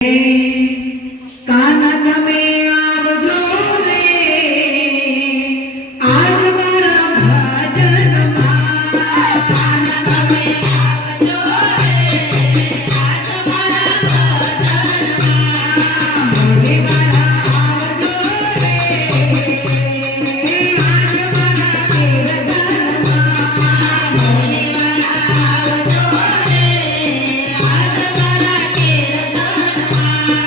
Thank you.